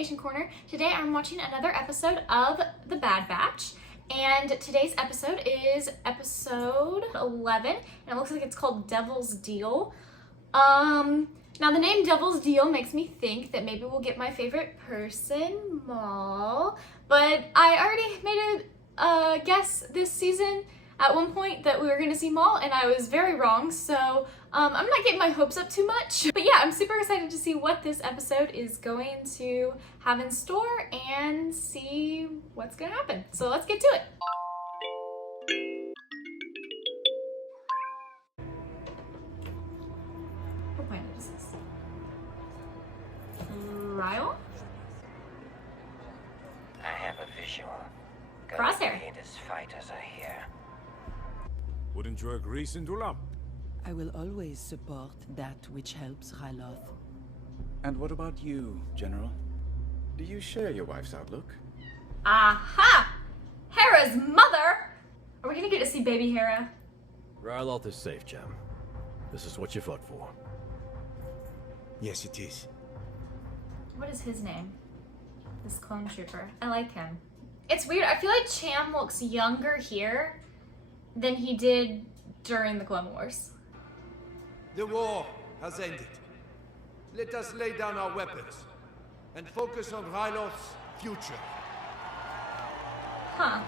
Information Corner. Today I'm watching another episode of The Bad Batch, and today's episode is episode 11, and it looks like it's called Devil's Deal. Now the name Devil's Deal makes me think that maybe we'll get my favorite person, Maul, but I already made a guess this season at one point that we were going to see Maul, and I was very wrong, so I'm not getting my hopes up too much. But yeah, I'm super excited to see what this episode is going to have in store and see what's going to happen. So let's get to it. What planet is this? Ryle? I have a visual. Crosshair. Greatest fighters are here. Wouldn't you agree, Syndulla? I will always support that which helps Ryloth. And what about you, General? Do you share your wife's outlook? Aha! Hera's mother! Are we gonna get to see baby Hera? Ryloth is safe, Jam. This is what you fought for. Yes, it is. What is his name? This clone trooper. I like him. It's weird. I feel like Cham looks younger here than he did during the Clone Wars. The war has ended. Let us lay down our weapons and focus on Ryloth's future. Huh.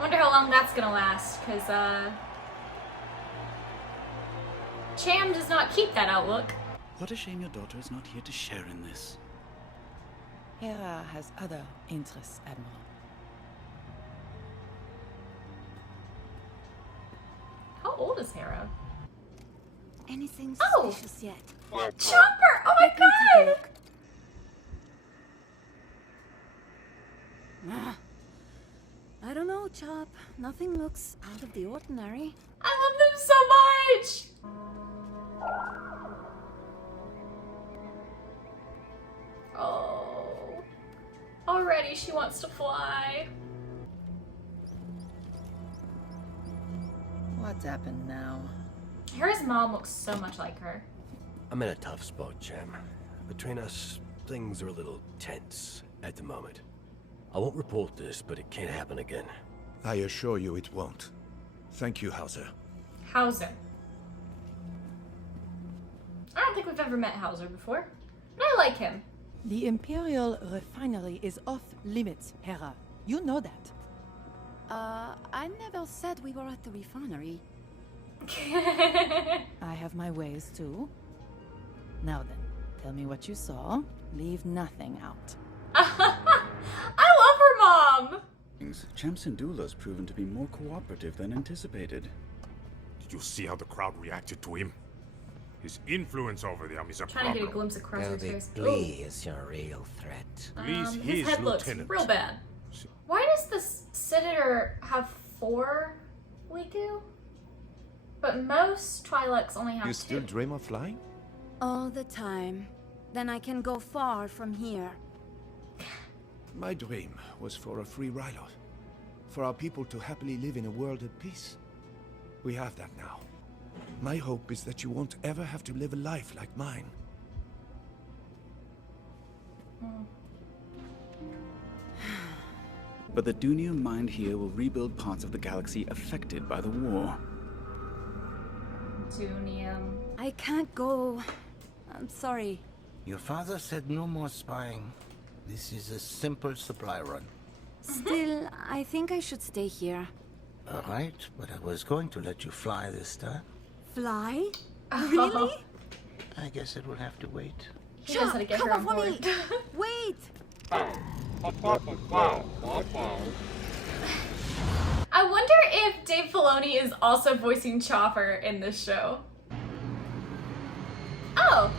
Wonder how long that's gonna last, because, Cham does not keep that outlook. What a shame your daughter is not here to share in this. Hera has other interests, Admiral. How old is Hera? Anything Oh! suspicious yet? Chopper! Oh my Let me take a god! look. I don't know, Chop. Nothing looks out of the ordinary. I love them so much! Oh. Already she wants to fly. What's happened now? Hera's mom looks so much like her. I'm in a tough spot, Jam. Between us, things are a little tense at the moment. I won't report this, but it can't happen again. I assure you it won't. Thank you, Hauser. Hauser. I don't think we've ever met Hauser before, but I like him. The Imperial refinery is off limits, Hera. You know that. I never said we were at the refinery. I have my ways too. Now then, tell me what you saw. Leave nothing out. I love her mom! Cham Syndulla's proven to be more cooperative than anticipated. Did you see how the crowd reacted to him? His influence over them is a Trying to get a problem. glimpse of Crosshair's Gilby face. Glee is your real threat. Lee's His his head looks lieutenant. real bad. Why does the Senator have 4 Wiku? But most Twi'leks only have You 2. still dream of flying? All the time. Then I can go far from here. My dream was for a free Ryloth. For our people to happily live in a world at peace. We have that now. My hope is that you won't ever have to live a life like mine. But the Dunium mind here will rebuild parts of the galaxy affected by the war. Dunium. I can't go. I'm sorry. Your father said no more spying. This is a simple supply run. Still, I think I should stay here. All right, but I was going to let you fly this time. Fly? Oh. Really? I guess it will have to wait. He knows how to get her on cover for board. me. Wait! I wonder if Dave Filoni is also voicing Chopper in this show. Oh!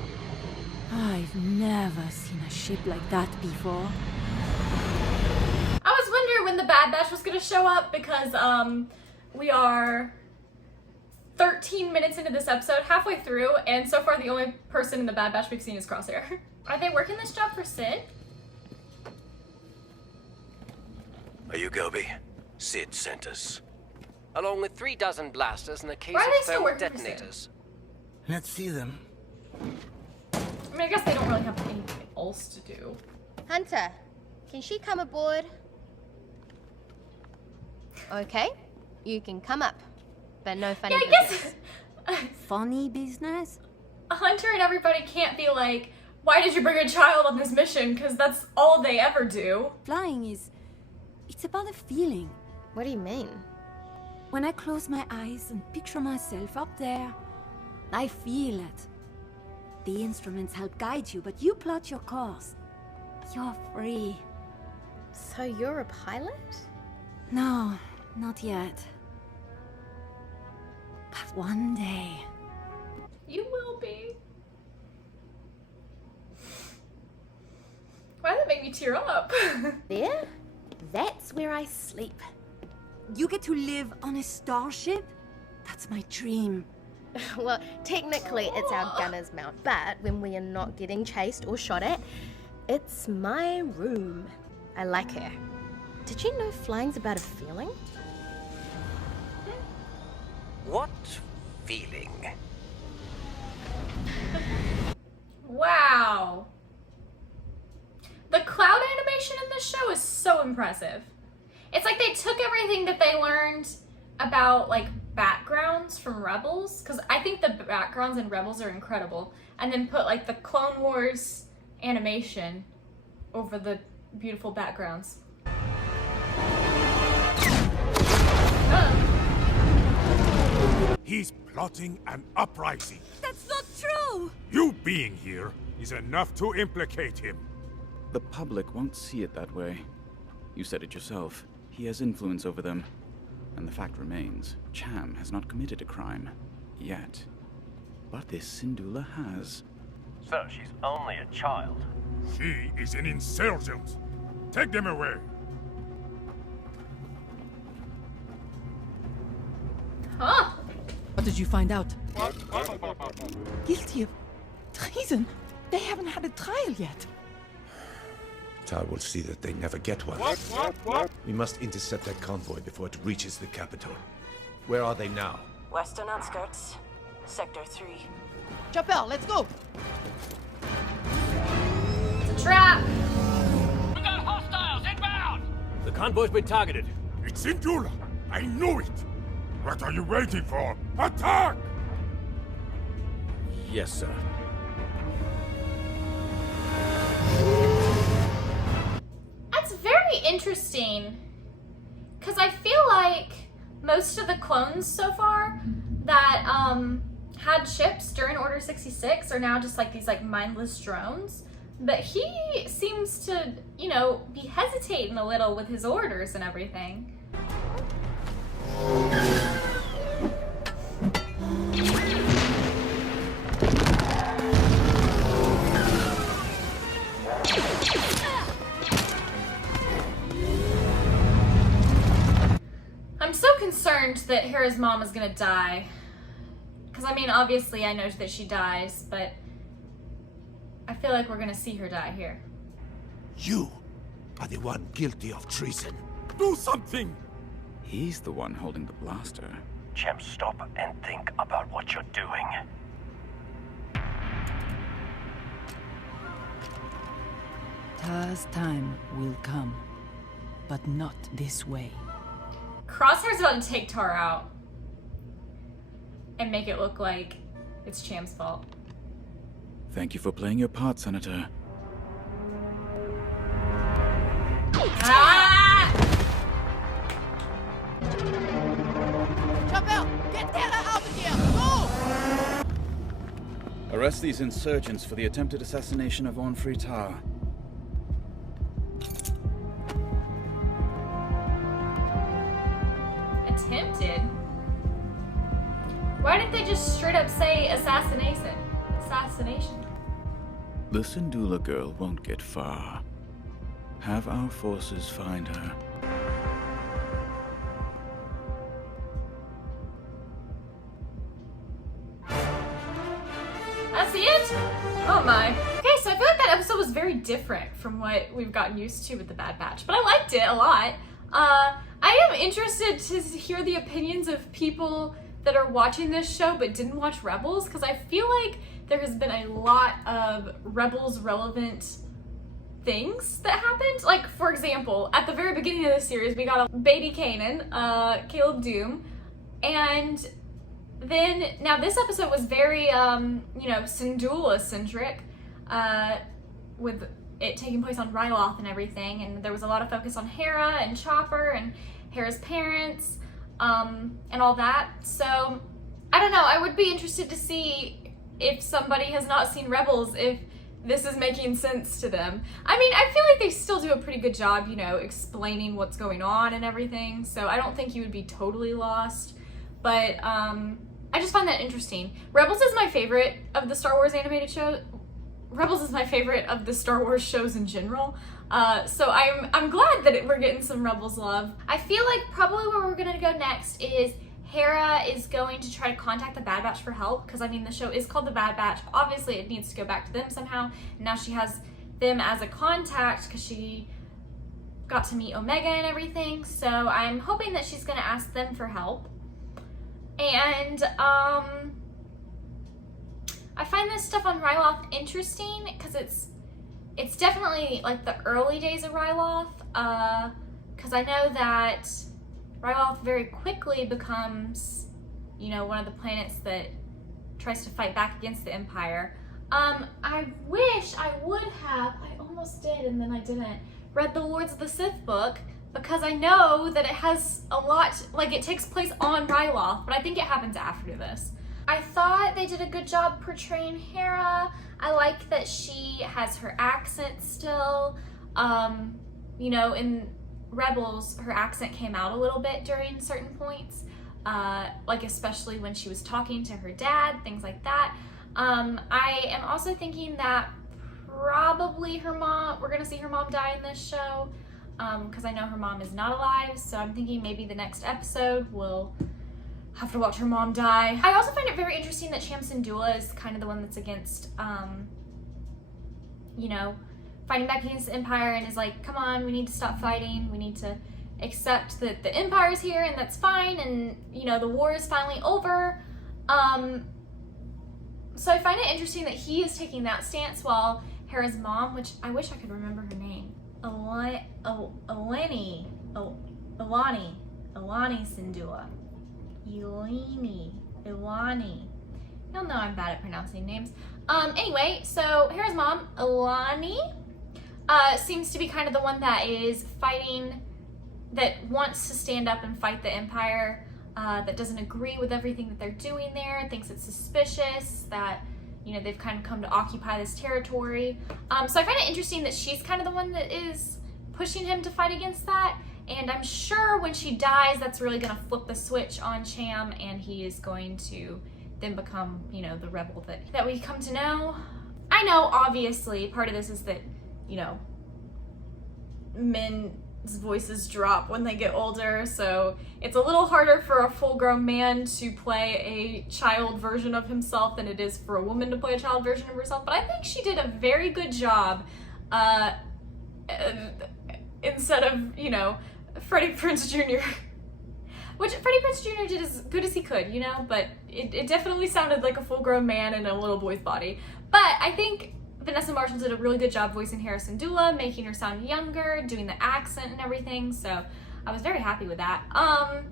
I've never seen a ship like that before. I was wondering when the Bad Batch was gonna show up because, we are 13 minutes into this episode, halfway through, and so far the only person in the Bad Batch we've seen is Crosshair. Are they working this job for Sid? Are you Gilby? Sid sent us. Along with 3 dozen blasters and a case Why are they of still thermal working for Sid? detonators. Let's see them. mean, I guess they don't really have anything else to do. Hunter, can she come aboard? Okay, you can come up, but no funny Yeah, I business. guess Funny business? Hunter and everybody can't be like, why did you bring a child on this mission? Because that's all they ever do. Flying it's about a feeling. What do you mean? When I close my eyes and picture myself up there, I feel it. The instruments help guide you, but you plot your course. You're free. So you're a pilot? No, not yet. But one day. You will be. Why did that make me tear up? There? That's where I sleep. You get to live on a starship? That's my dream. Well, technically it's our gunner's mount, but when we are not getting chased or shot at, it's my room. I like her. Did you know flying's about a feeling? What feeling? Wow. The cloud animation in this show is so impressive. It's like they took everything that they learned about like backgrounds from Rebels, because I think the backgrounds in Rebels are incredible, and then put like the Clone Wars animation over the beautiful backgrounds. He's plotting an uprising. That's not true! You being here is enough to implicate him. The public won't see it that way. You said it yourself. He has influence over them. And the fact remains, Cham has not committed a crime. Yet. But this Syndulla has. So she's only a child. She is an insurgent. Take them away. Huh? What did you find out? Guilty of treason? They haven't had a trial yet. Tal will see that they never get one. We must intercept that convoy before it reaches the capital. Where are they now? Western outskirts, Sector 3. Chopper, let's go! It's a trap. We got hostiles inbound! The convoy's been targeted. It's Syndulla. I knew it. What are you waiting for? Attack! Yes, sir. That's very interesting, because I feel like most of the clones so far that had ships during Order 66 are now just like these like mindless drones. But he seems to, you know, be hesitating a little with his orders and everything. I'm so concerned that Hera's mom is gonna die. Because, I mean, obviously I know that she dies, but I feel like we're gonna see her die here. You are the one guilty of treason. Do something! He's the one holding the blaster. Chem, stop and think about what you're doing. Ta's time will come, but not this way. Crosshair's about to take Tar out and make it look like it's Cham's fault. Thank you for playing your part, Senator. Ah! Chopper, get Tara out of here! Go! Arrest these insurgents for the attempted assassination of Ornfree Tar. Attempted? Why didn't they just straight up say assassination? Assassination. The Syndulla girl won't get far. Have our forces find her. That's the end? Oh my. Okay, so I feel like that episode was very different from what we've gotten used to with the Bad Batch, but I liked it a lot. I am interested to hear the opinions of people that are watching this show but didn't watch Rebels, because I feel like there has been a lot of Rebels relevant things that happened. Like, for example, at the very beginning of the series, we got a baby Kanan, Caleb Doom, and then, now this episode was very, you know, Syndulla-centric, with it taking place on Ryloth and everything, and there was a lot of focus on Hera and Chopper and Hera's parents, and all that. So, I don't know, I would be interested to see if somebody has not seen Rebels, if this is making sense to them. I mean, I feel like they still do a pretty good job, you know, explaining what's going on and everything, so I don't think you would be totally lost, but, I just find that interesting. Rebels is my favorite of the Star Wars animated show. Rebels is my favorite of the Star Wars shows in general. So I'm glad that we're getting some Rebels love. I feel like probably where we're gonna go next is Hera is going to try to contact the Bad Batch for help, because I mean the show is called the Bad Batch. Obviously it needs to go back to them somehow. And now she has them as a contact because she got to meet Omega and everything. So I'm hoping that she's gonna ask them for help. And I find this stuff on Ryloth interesting because it's definitely like the early days of Ryloth, because I know that Ryloth very quickly becomes, you know, one of the planets that tries to fight back against the Empire. I wish I would have, I almost did and then I didn't, read the Lords of the Sith book, because I know that it has a lot, like it takes place on Ryloth, but I think it happens after this. I thought they did a good job portraying Hera. I like that she has her accent still. You know, in Rebels, her accent came out a little bit during certain points, like especially when she was talking to her dad, things like that. I am also thinking that probably her mom, we're gonna see her mom die in this show, because I know her mom is not alive, so I'm thinking maybe the next episode we'll have to watch her mom die. I also find it very interesting that Cham Syndulla is kind of the one that's against, you know, fighting back against the Empire, and is like, come on, we need to stop fighting, we need to accept that the Empire's here and that's fine, and you know, the war is finally over. So I find it interesting that he is taking that stance while Hera's mom, which I wish I could remember her name, Ilani Syndulla. Ilani. Y'all know I'm bad at pronouncing names. Anyway, so Hera's mom, Ilani, seems to be kind of the one that is fighting, that wants to stand up and fight the Empire, that doesn't agree with everything that they're doing there, thinks it's suspicious, that, you know, they've kind of come to occupy this territory. So I find it interesting that she's kind of the one that is pushing him to fight against that. And I'm sure when she dies, that's really gonna flip the switch on Cham, and he is going to then become, you know, the rebel that we come to know. I know, obviously, part of this is that, you know, men's voices drop when they get older, so it's a little harder for a full-grown man to play a child version of himself than it is for a woman to play a child version of herself, but I think she did a very good job, instead of, you know, Freddie Prinze Jr. Which Freddie Prinze Jr. did as good as he could, you know, but it definitely sounded like a full-grown man in a little boy's body. But I think Vanessa Marshall did a really good job voicing Hera Syndulla, making her sound younger, doing the accent and everything, so I was very happy with that. And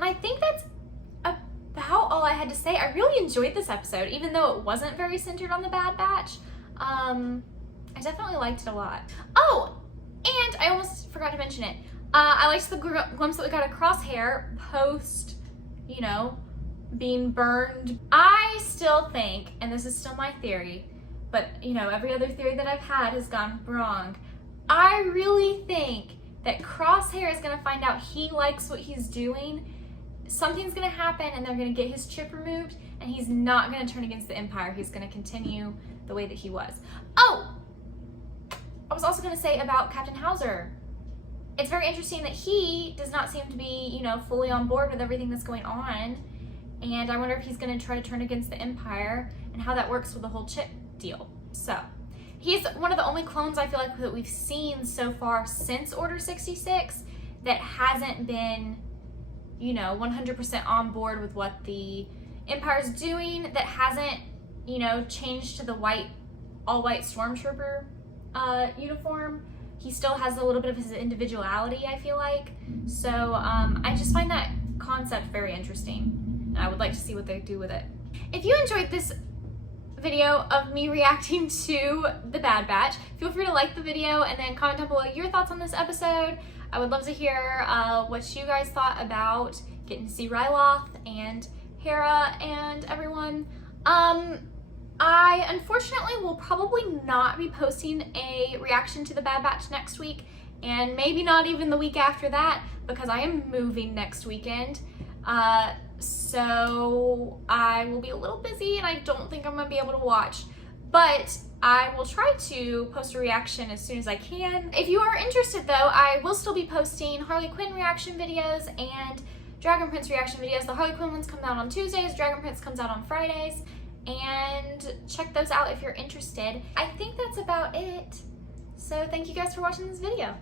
I think that's about all I had to say. I really enjoyed this episode, even though it wasn't very centered on the Bad Batch. I definitely liked it a lot. Oh, and I almost forgot to mention it. I liked the glimpse that we got of Crosshair post, you know, being burned. I still think, and this is still my theory, but you know, every other theory that I've had has gone wrong. I really think that Crosshair is gonna find out he likes what he's doing. Something's gonna happen and they're gonna get his chip removed, and he's not gonna turn against the Empire. He's gonna continue the way that he was. Oh! I was also gonna say about Captain Hauser. It's very interesting that he does not seem to be, you know, fully on board with everything that's going on. And I wonder if he's gonna try to turn against the Empire and how that works with the whole chip deal. So, he's one of the only clones I feel like that we've seen so far since Order 66 that hasn't been, you know, 100% on board with what the Empire's doing that hasn't, you know, changed to the all-white stormtrooper uniform. He still has a little bit of his individuality, I feel like. So I just find that concept very interesting, and I would like to see what they do with it. If you enjoyed this video of me reacting to The Bad Batch, feel free to like the video and then comment down below your thoughts on this episode. I would love to hear what you guys thought about getting to see Ryloth and Hera and everyone. I unfortunately will probably not be posting a reaction to The Bad Batch next week, and maybe not even the week after that, because I am moving next weekend. So I will be a little busy and I don't think I'm gonna be able to watch, but I will try to post a reaction as soon as I can. If you are interested though, I will still be posting Harley Quinn reaction videos and Dragon Prince reaction videos. The Harley Quinn ones come out on Tuesdays, Dragon Prince comes out on Fridays, and check those out if you're interested. I think that's about it. So thank you guys for watching this video.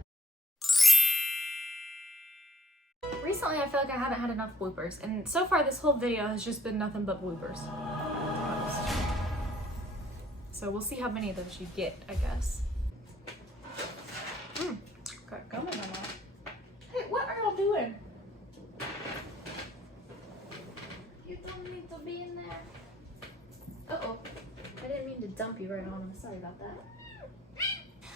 Recently, I feel like I haven't had enough bloopers, and so far this whole video has just been nothing but bloopers. So we'll see how many of those you get, I guess. Got gum in my mouth. Hey, what are y'all doing? You don't need to be in there. Uh-oh. I didn't mean to dump you right on. I'm sorry about that.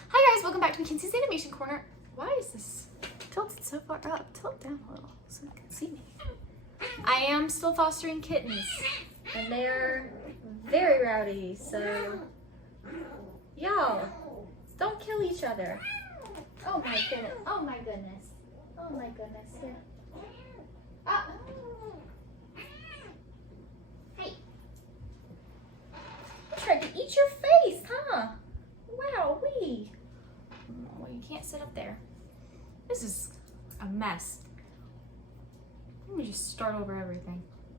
Hi guys, welcome back to Mackenzie's Animation Corner. Why is this tilted so far up? Tilt down a little so you can see me. I am still fostering kittens, and they're very rowdy, so y'all, don't kill each other. Oh my goodness, oh my goodness, oh my goodness, here. Ah. Hey. You tried to eat your face, huh? Wow-wee. Well, you can't sit up there. This is a mess. Let me just start over everything.